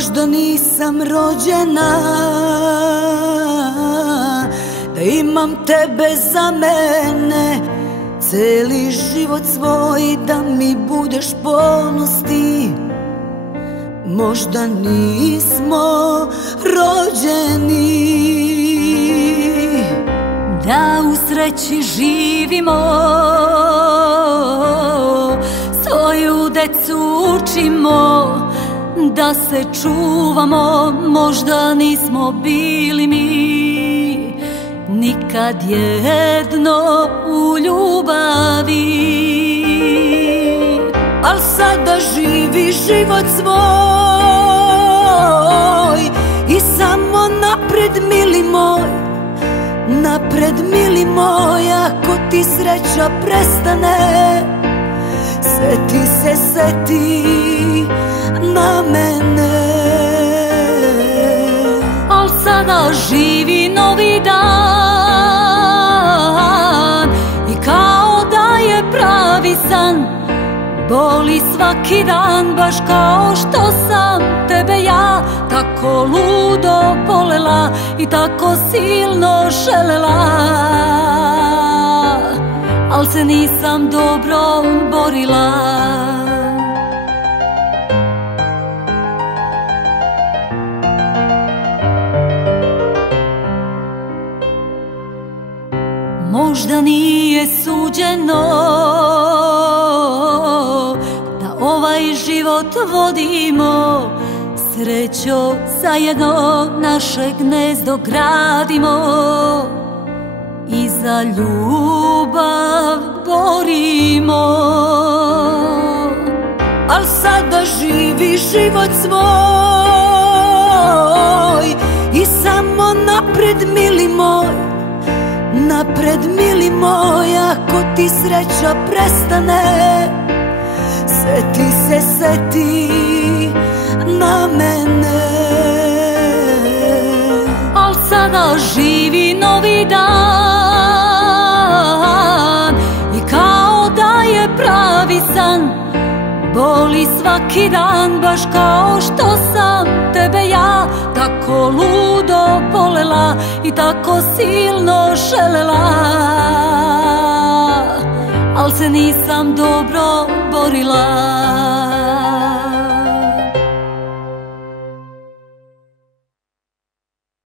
Možda nisam rođena da imam tebe za mene, celi život svoj da mi budeš ponos ti. Možda nismo rođeni da u sreći živimo, svoju decu učimo, da se čuvamo. Možda nismo bili mi nikad jedno u ljubavi, al sada živi život svoj i samo napred, mili moj, napred, mili moj. Ako ti sreća prestane, seti se, seti na mene. Al sada živi novi dan i kao da je pravi san, boli svaki dan baš kao što sam tebe ja tako ludo volela i tako silno želela, al se nisam dobro borila. Možda nije suđeno da ovaj život vodimo, srećo zajedno naše gnezdo gradimo i za ljubav borimo. Al sada živi život svoj i samo napred, mili moj, napred, mili moj. Ako ti sreća prestane, seti se, seti na mene. Al sada živi novi dan i kao da je pravi san, boli svaki dan baš kao što sam tebe ja tako ludo volela i tako silno želela, al se nisam dobro borila.